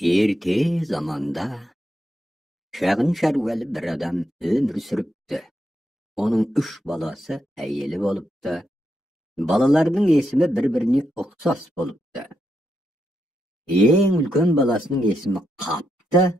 Erте zamanda şagın şarvalı bir adam ömür sürüptü. Onun 3 balası әйелі bolupdy. Balalarının esimi bir-birini oksas bolupdy. Eň ulkön balasının esimi Kapdy,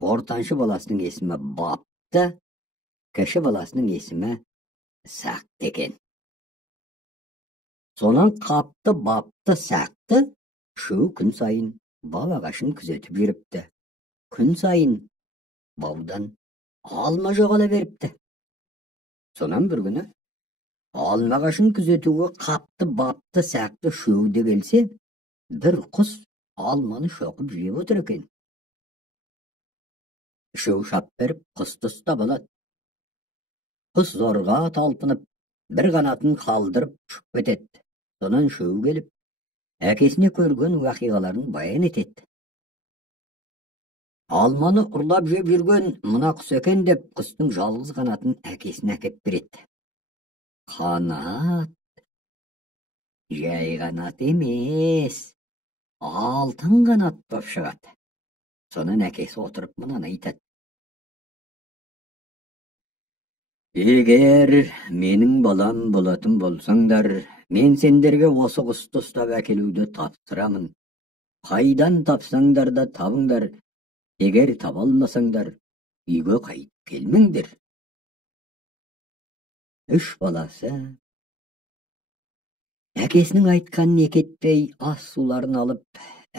ortançy balasının esimi Bapdy, käşe balasının esimi Sakdy eken. Sonan Kapdy, Bapdy, Sakdy şu gün sayın balagaşyn küzetip ýüripdi. Gün sayın bawdan alma jogala beripdi. Sonan bir günü almagaşyn küzetüge Kapdy, Bapdy, Sakdy şöwde gelse, bir kız almany şokup jep otur eken. Şöw şap berip kızdy tuta bolat. Kız zorga talpynyp bir ganatyny kaldyryp çykyp ketetdi. Sonan şöw gelip äkesine görgen wakygalaryny bayan etetdi. Almany urlap jep ýürgen muna kız eken dep kızdyň jalgyz ganatyny äkesine äkep beretdi. Kanat jäy ganat emes, altın ganat bop çygat. Sonan äkesi oturup munany aýtat. Eger meniň balam bolatyn bolsaňdar, men senderge osy gusty ustab äkelüde tapsyramyn. Kaydan tapsaňdar da tabyňdar, eger tabalmasaňdar, üýge gaýdyp gelmeňdir. 3 balasy äkesiniň aýtganyny eketpey as sularyny alyp,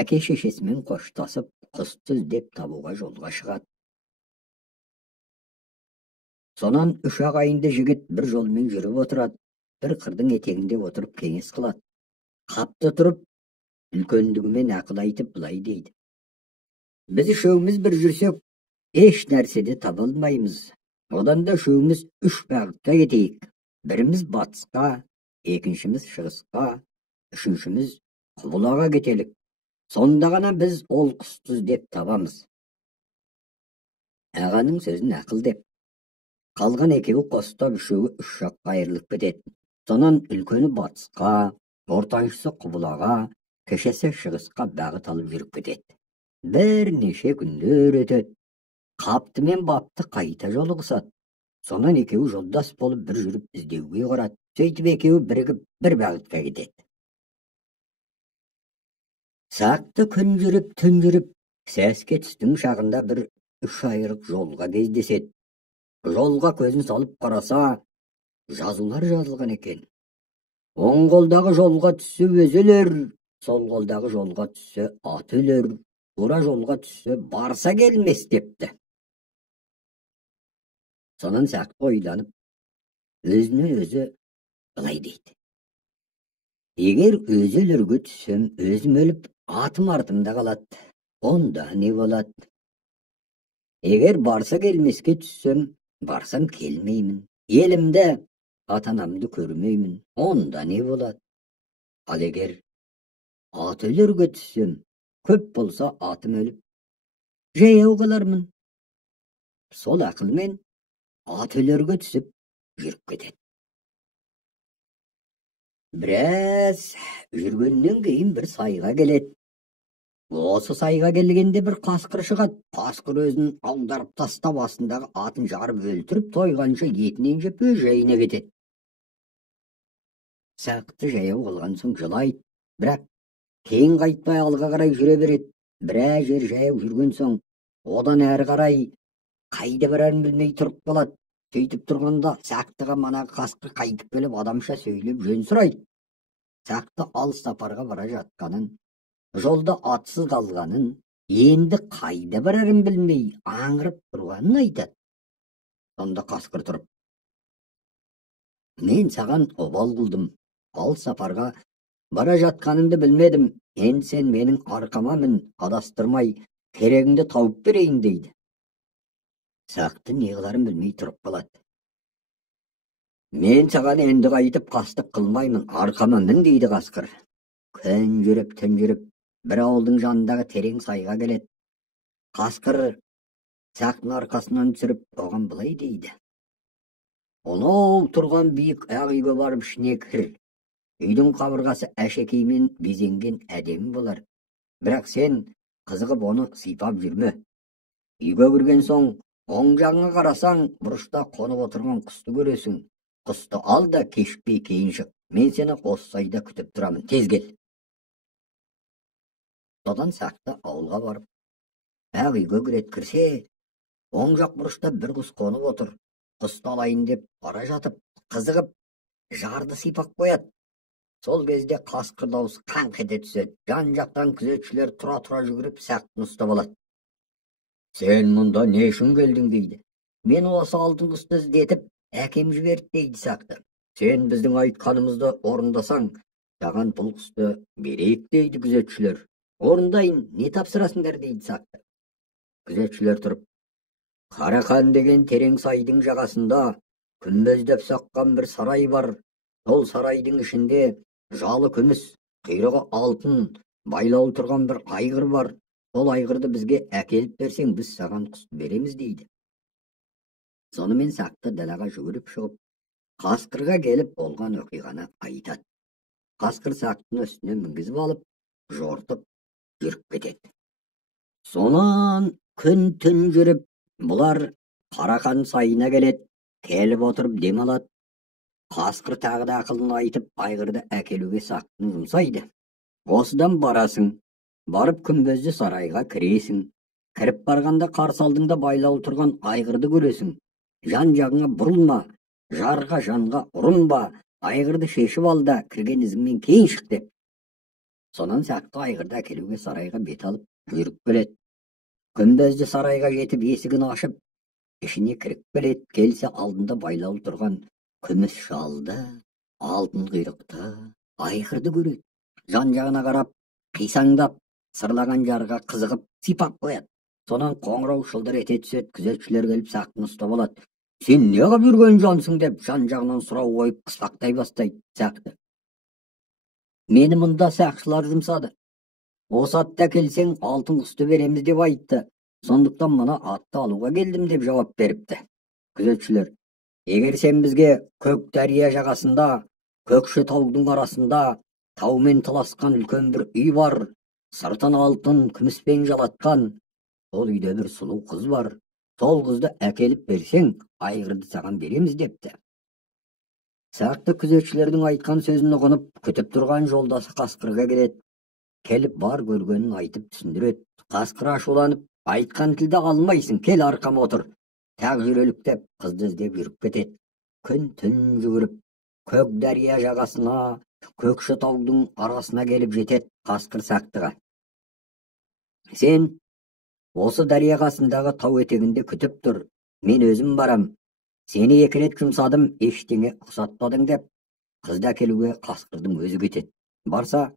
äke şeşesimen koştasyp, kızdy izlep tabuga jolga çygat. Sonan uşak aýynda jigit bir jolmen jürüp oturat, bir kırdyň eteginde oturup keňes kılat. Kapdy turup, ülköndigimen akıl aýtyp bulay diýdi. Biz şöwmiz bir jürsek, eş närsede tabalmaýmyz. Odan da şöwmiz 3 bagtga gideyik. Birimiz batyska, ekinçimiz şygyska, üçünçimiz Kubulaga getelik. Sonda gana biz ol kızdy dep tabamyz. Aganyň sözüni akyl dep. Kalgan ekebi kosta üçöwü 3 jakka aýrylyp ketet. Sonan ülköni batyska, ortançysy Kubulaga, keşesi şygyska bagyt alyp ýürüp ketet. Bir neşe günler ötet. Kapdy men Bapdy gaýta jolugysat. Sonan ekebi joldas bolup bir jürüp izlewge garat. Söýtip ekebi birigip bir bagytga gidet. Sakdy gün jürüp tün jürüp säske tüstüň şagynda bir 3 aýryk jolga gezdeset. Jolga közüni salyp garasa, jazular жазылган eken. Oň goldagy jolga tüsse özüler, sol goldagy jolga tüsse at öler, ura jolga tüsse barsa gelmes depdi. Sonan Sakdy oýlanyp, özüne özü ylay diýdi. Eger özülerge tüssem, özüm ölüp atym artymda galat. Onda ne bolat? Eger barsa gelmeske tüssem, barsam kelmeýmin. Elimde atanamdy görmeýmin. Onda ne bolat? Al eger at ölerge tüssem, köp bolsa atym ölüp jeýew galarmyn. Sol akyl men at ölerge tüsüp jürüp ketet. Biraz jürgenden keyin bir saýga gelet. Osy saýga gelgende bir kaskyr çygat. Kaskyr özüni agdaryp tastap astyndagy atyn jaryp öltürip toýgança ýetine jep öjeýine getet. Sakdy jeýew bolgan soň jylaýt, birak keň gaýtpay alga garay jüre beret. Birä jer jeýew jürgen soň odan äri garay gaýda berarin bilmey turup galat. Söýtip turganda Sakdyga mana kaskyr gaýdyp gelip adamça söýlep jön suraýt. Sakdy al saparga bara jatkanyn, jolda atsyz kalganyn, endi gaýda berarin bilmey aňyryp turganyny aýtat. Sonda kaskyr turup, men sagan obal kıldym, al saparga bara jatkanyndy bilmedim, endi sen meniň arkama min, adastyrmay, kereginde taýyp bereýin diýdi. Sakdy ne kılaryn bilmey turup galat. Men sagan endi gaýdyp gastyk kılmaýmyn, arkama min diýdi kaskyr. Kön jürüp tün jürüp bir awuldyň janyndagy tereň saýga gelet. Kaskyr Sakdyň arkasyndan sürüp ogan bulay diýdi. Onu turgan büyük aýak üýge barıp işine kir. Üýdüň kabırgasy äşekimen bizengen edem bolar. Birak sen Қызығып оны сипап жүрме. Үйге кірген соң, оң жағыңа қарасаң, бұрышта қонып отырған құсты көресің. Құсты ал да кешікпей кейін шық. Мен сені осы сайда күтіп тұрамын. Тез кел. Содан Сақты ауылға барып, ақ үйге кірсе, оң жақ бұрышта бір құс қонып отыр. Құсты алайын деп бара жатып, қызығып, жарды сипап қояды. Сол кезде қасқыр даусы қаңқ ете түседі. Жан жақтан күзетшілер тұра жүгіріп Сақтыны ұстап алады. Сен мұнда не үшін келдің дейді. Мен осы алтын құсты іздетіп, әкем жіберді дейді Сақты. Сен біздің айтқанымызды орындасаң, саған бұл құсты берейік дейді күзетшілер. Орындайын, не тапсырасыңдар дейді Сақты. Күзетшілер тұрып, Қарақан деген терең сайдың жағасында күмбездеп соққан бір сарай бар. Сол сарайдың ішінде жалы күміс, құйрығы алтын, байлаулы тұрған бір айғыр бар. Сол айғырды бізге әкеліп берсең, біз саған құсты береміз дейді. Сонымен Сақты далаға жүгіріп шығып, қасқырға келіп болған оқиғаны айтады. Қасқыр Сақтыны үстіне мінгізіп алып, жортып жүріп кетеді. Сонан күн түн жүріп, бұлар Қарақан сайына келеді, келіп отырып дем алады. Қасқыр тағы да ақылын айтып, айғырды әкелуге Сақтыны жұмсайды. Осыдан барасың, барып күмбезді сарайға кіресің. Кіріп барғанда қарсы алдыңда байлаулы тұрған айғырды көресің. Жан жағыңа бұрылма, жарға жанға ұрынба, айғырды шешіп ал да кірген ізіңмен кейін шық деп. Сонан Сақты айғырды әкелуге сарайға бет алып жүріп келеді. Күмбезді сарайға жетіп есігін ашып, ішіне кіріп келеді. Келсе алдында байлаулы тұрған күміс жалды, алтын құйрықты айғырды көреді. Жан жағына қарап, қисаңдап, сырлаған жарға қызығып, сипап қояды. Сонан қоңырау шылдыр ете түседі. Күзетшілер келіп Сақтыны ұстап алады. Сен не қылып жүрген жансың деп жан жағынан сұрау қойып қыспақтай бастайды Сақты. Мені мұнда сақшылар жұмсады. Осы атта келсең алтын құсты береміз деп айтты. Сондықтан мына атты алуға келдім деп жауап беріпті. Күзетшілер, егер сен бізге көк дария жағасында, көкші таудың арасында, таумен таласқан үлкен бір үй бар, сыртын алтын күміспен жалатқан, сол үйде бір сұлу қыз бар, сол қызды әкеліп берсең, айғырды саған береміз депті. Сақты күзетшілердің айтқан сөзін ұғынып, күтіп тұрған жолдасы Қасқырға келеді. Келіп бар көргенін айтып түсіндіреді. Қасқыр ашуланып, айтқан тілді алмайсың, кел арқама отыр. Тақ жүрелік деп қызды іздеп жүріп кетеді. Күн түн жүгіріп, көк дария жағасына, көкші таудың арасына келіп жетеді Қасқыр Сақтыға. Сен осы дария қасындағы тау етегінде күтіп тұр, мен өзім барам. Сені 2 рет жұмсадым, ештеңе ұқсатпадың деп, қызды әкелуге Қасқырдың өзі кетеді. Барса,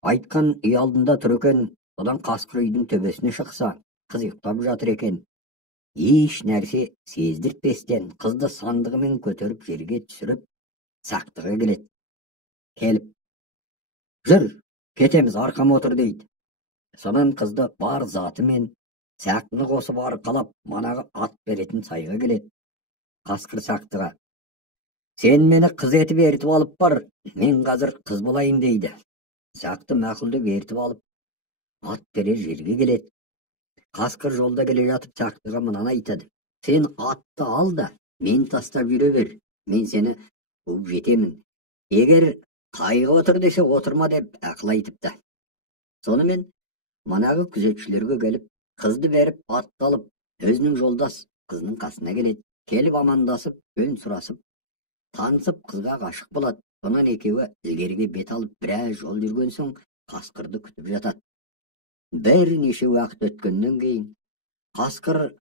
айтқан үй алдында тұр екен. Содан Қасқыр үйдің төбесіне шықса, қыз ұйықтап жатыр екен. Еш нәрсе сездіртпестен қызды сандығымен көтеріп жерге түсіріп, Сақтыға келеді. Келіп, жүр, кетеміз, арқама отыр дейді. Сонан қызды бар затымен Сақтыны қосып арқалап, манағы ат беретін сайға келеді. Қасқыр Сақтыға, сен мені қыз етіп ертіп алып бар, мен қазір қыз болайын дейді. Сақты мақұлдап ертіп алып, ат берер жерге келеді. Қасқыр жолда келе жатып Сақтыға мынаны айтады. Сен атты ал да, мен тастап жүре бер, мен сені қуып жетемін. Егер қайғы отыр десе отырма деп ақыл айтыпты. Сонымен манағы күзетшілерге келіп, қызды беріп атты алып, өзінің жолдас қызының қасына келеді. Келіп амандасып, жөн сұрасып, танысып қызға ғашық болады. Сонан екеуі ілгеріге бет алып, біраз жол жүрген соң Қасқырды күтіп жатады. Бірнеше уақыт өткеннен кейін Қасқыр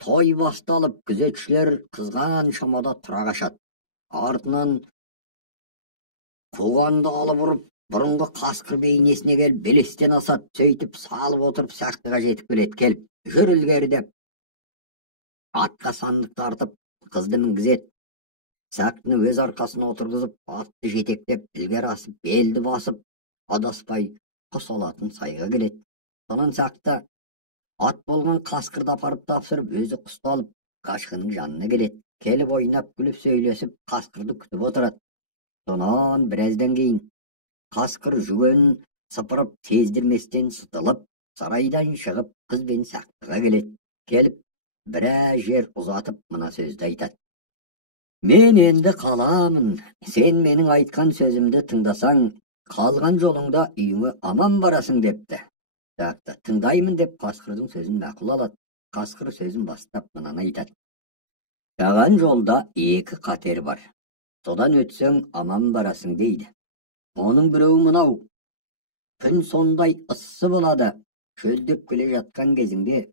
той басталып, күзетшілер қызған шамада тұра қашады. Артынан қуғанды алып ұрып, бұрынғы Қасқыр бейнесіне келіп белестен асады. Сөйтіп салып отырып Сақтыға жетіп келеді. Келіп, жүр ілгері деп атқа сандық тартып, қызды мінгізеді. Сақтыны өз арқасына отырғызып, атты жетектеп, ілгері асып, белді басып, адаспай құс алатын сайға келеді. Сонан Сақты ат болған Қасқырды апарып тапсырып, өзі құсты алып, қашқының жанына келеді. Келіп ойнап, күліп сөйлесіп, Қасқырды күтіп отырады. Сонан біраздан кейін Қасқыр жүгенін сыпырып, сездірместен сытылып, Saraydan шығып, қыз бен Сақтыға келеді. Келіп, біраз жер ұзатып, мына сөзді айтады. Мен енді қаламын, сен менің айтқан сөзімді тыңдасаң, қалған жолыңда үйіңе аман барасың депті. Сақты тыңдаймын деп қасқырдың сөзін мақұл алады. Қасқыр сөзін бастап мынаны айтады. Саған жолда екі қатер бар. Содан өтсең аман барасың дейді. Оның біреуі мынау. Күн сондай ыссы болады. Шөлдеп келе жатқан кезіңде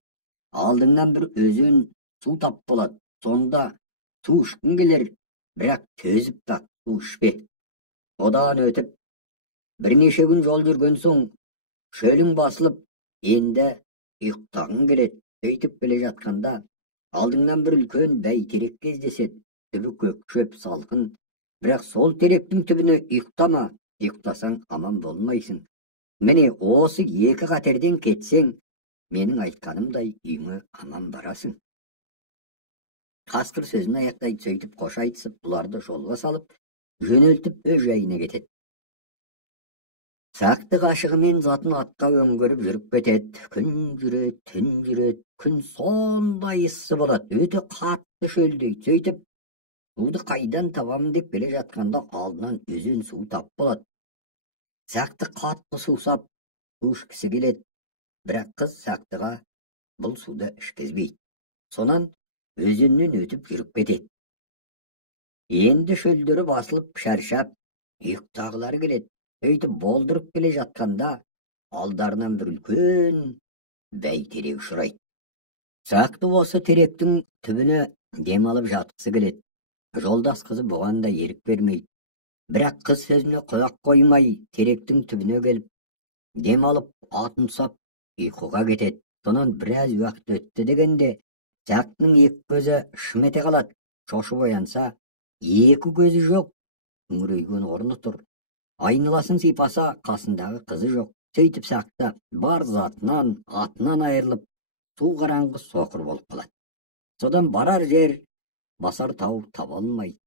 алдыңнан бір өзен су тап болады. Сонда су ішкің келер, бірақ төзіп бақ, су ішпе. Одан өтіп, бірнеше күн жол жүрген соң, шөлің басылып, енді ұйықтағың келеді. Сөйтіп келе жатқанда, алдыңнан бір үлкен бәйтерек кездеседі. Түбі көк шөп салқын, бірақ сол теректің түбіне ұйықтама, ұйықтасаң аман болмайсың. Міне осы екі қатерден кетсең, менің айтқанымдай үйіңе аман барасың. Қасқыр сөзін аяқтайды, сөйтіп қош айтысып, бұларды жолға салып, жөнелтіп өз жайына кетеді. Сақты қашығымен затын атқа өңгеріп жүріп кетеді. Күн жүреді, түн жүреді, күн сондай ыссы болады, өте қатты шөлдейді. Сөйтіп, суды қайдан табамын деп келе жатқанда алдынан өзен су тап болады. Сақты қатты сусап, су ішкісі келеді. Бірақ қыз Сақтыға бұл суды ішкізбейді. Сонан өзеннен өтіп жүріп кетеді. Енді шөлдері басылып, шаршап, ұйықтағылары келеді. Сөйтіп болдырып келе жатқанда, алдарынан бір үлкен бәйтерек ұшырайды. Сақты осы теректің түбіне демалып жатқысы келеді. Жолдас қызы бұған да ерік бермейді. Бірақ қыз сөзіне құлақ қоймай, теректің түбіне келіп, демалып, атын сап, ұйқыға кетеді. Сонан біраз уақыт өтті дегенде, Сақтының екі көзі шым ете қалады. Шошып оянса, екі көзі жоқ, үңірейген орны тұр. Айналасын сипаса, қасындағы қызы жоқ. Сөйтіп Сақты бар затынан, атынан айырылып, су қараңғы соқыр болып қалады. Содан барар жер, басар тау таба алмайды.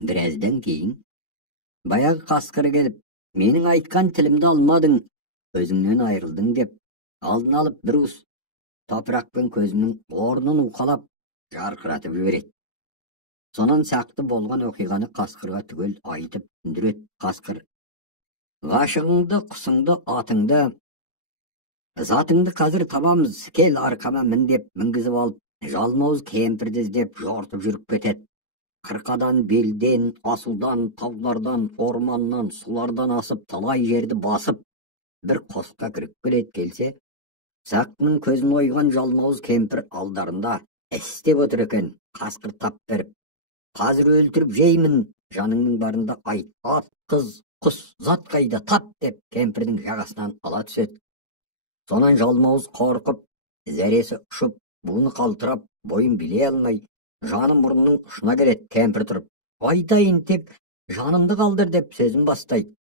Біраздан кейін, баяғы қасқыр келіп, менің айтқан тілімді алмадың, өзіңнен айырылдың деп, алдын алып бір уыс топырақпен көзінің орнын уқалап, жарқыратып жібереді. Сонан Сақты болған оқиғаны қасқырға түгел айтып түсіндіреді. Қасқыр, ғашығыңды, құсыңды, атыңды, затыңды қазір табамыз, кел арқама мін деп мінгізіп алып, жалмауыз кемпірді іздеп жортып жүріп кетеді. Қырқадан, белден, асудан, таулардан, орманнан, сулардан асып, талай жерді басып, бір қосқа кіріп келеді. Келсе, Сақтының көзін ойған жалмауыз кемпір алдарында істеп отыр екен. Қасқыр тап беріп, қазір өлтіріп жеймін, жаныңның барында айт, ат, қыз, құс, зат қайда, тап деп кемпірдің жағасынан ала түседі. Сонан жалмауыз қорқып, зәресі ұшып, буыны қалтырап, бойын билей алмай, жаны мұрнының ұшына келеді. Кемпір тұрып, айтайын, тек жанымды қалдыр деп сөзін бастайды.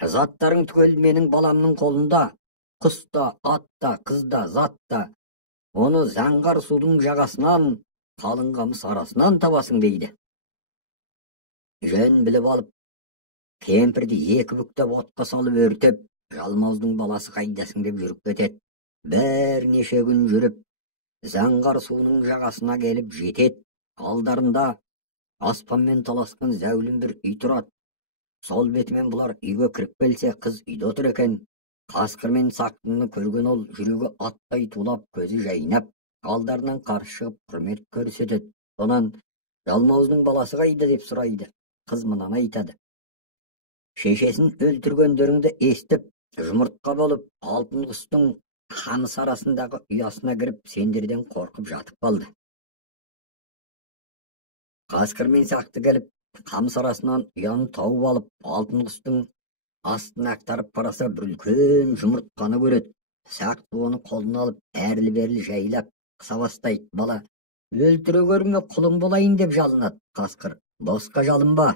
Заттарың түгел менің баламның қолында, құс та, ат та, қыз да, зат та, оны заңғар судың жағасынан, қалың қамыс арасынан табасың дейді. Жөн біліп алып, кемпірді екі бүктеп отқа салып өртеп, жалмауыздың баласы қайдасың деп жүріп кетеді. Бірнеше күн жүріп, заңғар суының жағасына келіп жетеді. Алдарында аспанмен таласқан зәулім бір үй тұрады. Сол бетімен бұлар үйге кіріп келсе, қыз үйде отыр екен. Қасқыр мен Сақтыны көрген ол жүрегі аттай тулап, көзі жайнап, алдарынан қарсы шығып құрмет көрсетеді. Сонан жалмауыздың баласы қайда деп сұрайды. Қыз мынаны айтады. Шешесін өлтіргендеріңді естіп, жұмыртқа болып, алтын құстың қамыс арасындағы ұясына кіріп, сендерден қорқып жатып қалды. Қасқыр мен Сақты келіп, қамыс арасынан ұяны тауып алып, алтын құстың астын ақтарып қараса, бір үлкен жұмыртқаны көреді. Сақты оны қолына алып, әрлі-берлі жайлап, қыса бастайды. Бала, өлтіргеніңе құлың болайын деп жалынады. Қасқыр, босқа жалынба,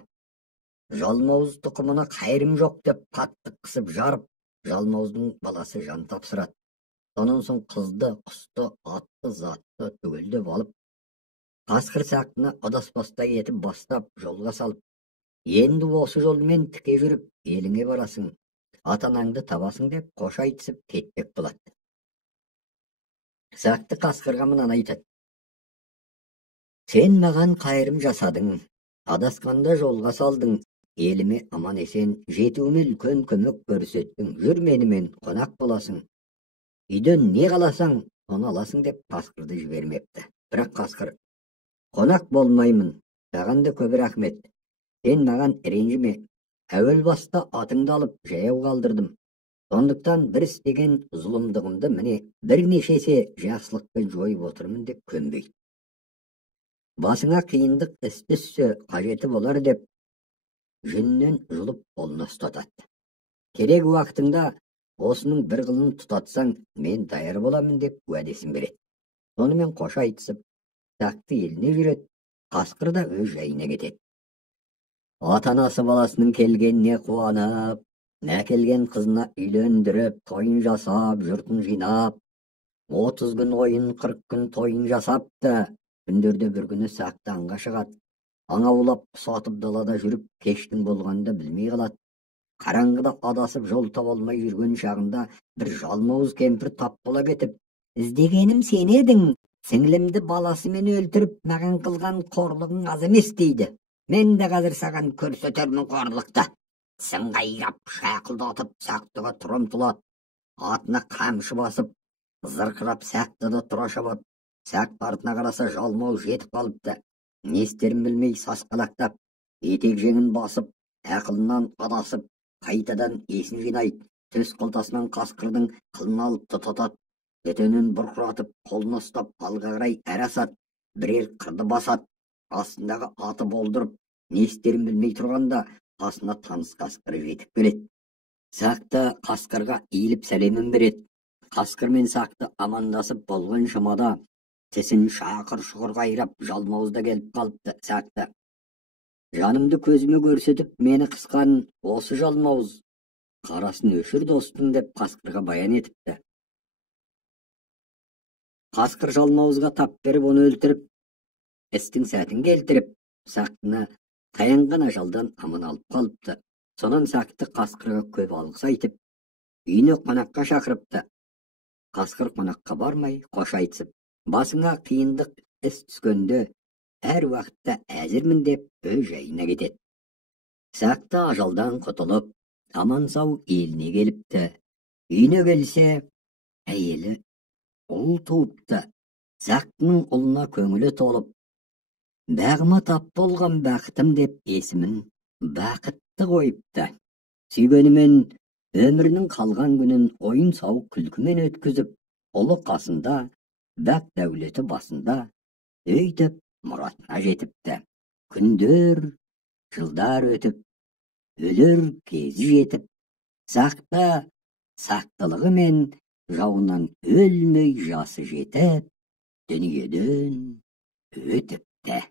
жалмауыз тұқымына қайрым жоқ деп қатты қысып жарып, жалмауыздың баласы жан тапсырады. Сонан соң қызды, құсты, атты, затты түгелдеп алып, Қасқыр Сақтыны адаспастай етіп бастап, жолға салып, енді осы жолмен тіке жүріп, еліңе барасың. атанаңды табасың деп қош айтысып кетпек болады. Сақты қасқырға мынаны айтады: сен маған қайырым жасадың, адасқанда жолға салдың, еліме аман есен жетуіме үлкен көмек көрсеттің, жүр менімен қонақ боласың, үйден не қаласаң оны аласың деп қасқырды жібермепті. Бірақ қасқыр: қонақ болмаймын, саған да көп рахмет, сен маған ренжіме, әуел баста атыңды алып жаяу қалдырдым, сондықтан бір істеген зұлымдығымды міне бірнеше есе жақсылықпен жойып отырмын деп көнбейді. Басыңа қиындық іс түссе қажеті болар деп жүннен жұлып қолына ұстатады. Керек уақытыңда осының бір қылын тұтатсаң, мен даяр боламын деп уәдесін береді. Сонымен қош айтысып, Сақты еліне жүреді, қасқыр да өз жайына кетеді. Ата-анасы баласының келгеніне қуанып, әкелген қызына үйлендіріп, тойын жасап, жұртын жинап, 30 күн ойын, 40 күн тойын жасап та, күндерде бір күні Сақты аңға шығады. Аң аулап, сатып далада жүріп, кештің болғанда білмей қалады. Қараңғыда адасып жол таба алмай жүрген шағында бір жалмауыз кемпір тап бола кетіп: іздегенім сен едің, сіңлімді баласымен өлтіріп, маған қылған қорлығың аз емес дейді. Мен де қазір саған көрсетермін қорлықты. Тісін қайрап, шақылдатып, Сақтыға тұра ұмтылады. Атына қамшы басып, зырқырап Сақтыда тұра шабады. Сақты артына қараса, жалмауыз жетіп қалыпты. Не істерін білмей сасқалақтап, етек жеңін басып, ақылынан адасып, қайтадан есін жинайды. Төс қалтасынан қасқырдың қылын алып тұтатады. Бетенін бұрқыратып, қолына ұстап, алға қарай әрасады. Бірер қырды басады. Астындағы аты болдырып, не істерін білмей тұрғанда, қасына таныс қасқыр жетіп келеді. Сақты қасқырға иіліп сәлемін береді. Қасқыр мен Сақты амандасып болған шамада, тісін шақыр-шұқыр қайрап, жалмауыз да келіп қалыпты. Сақты: жанымды көзіме көрсетіп, мені қысқан осы жалмауыз, қарасын өшір достың деп қасқырға баян етіпті. Қасқыр жалмауызға тап беріп, оны өлтіріп, істің сәтін келтіріп, Сақтыны таянған ажалдан аман алып қалыпты. Сонан Сақты қасқырға көп алғыс айтып, үйіне қонаққа шақырыпты. Қасқыр қонаққа бармай, қош айтысып, басыңа қиындық іс түскенде әр уақытта әзірмін деп өз жайына кетеді. Сақты ажалдан құтылып, аман сау еліне келіпті. Үйіне келсе, әйелі ұл туыпты. Сақтының ұлына көңілі толып, бағыма тап болған бақытым деп есімін бақытты қойыпты. Сүйгенімен өмірінің қалған күнін ойын сауық күлкімен өткізіп, ұлы қасында, бақ дәулеті басында, өйтіп мұратына жетіпті. Күндер, жылдар өтіп, өлер кезі жетіп, Сақты сақтылығы мен жауынан өлмей жасы жетіп, дүниеден өтіпті.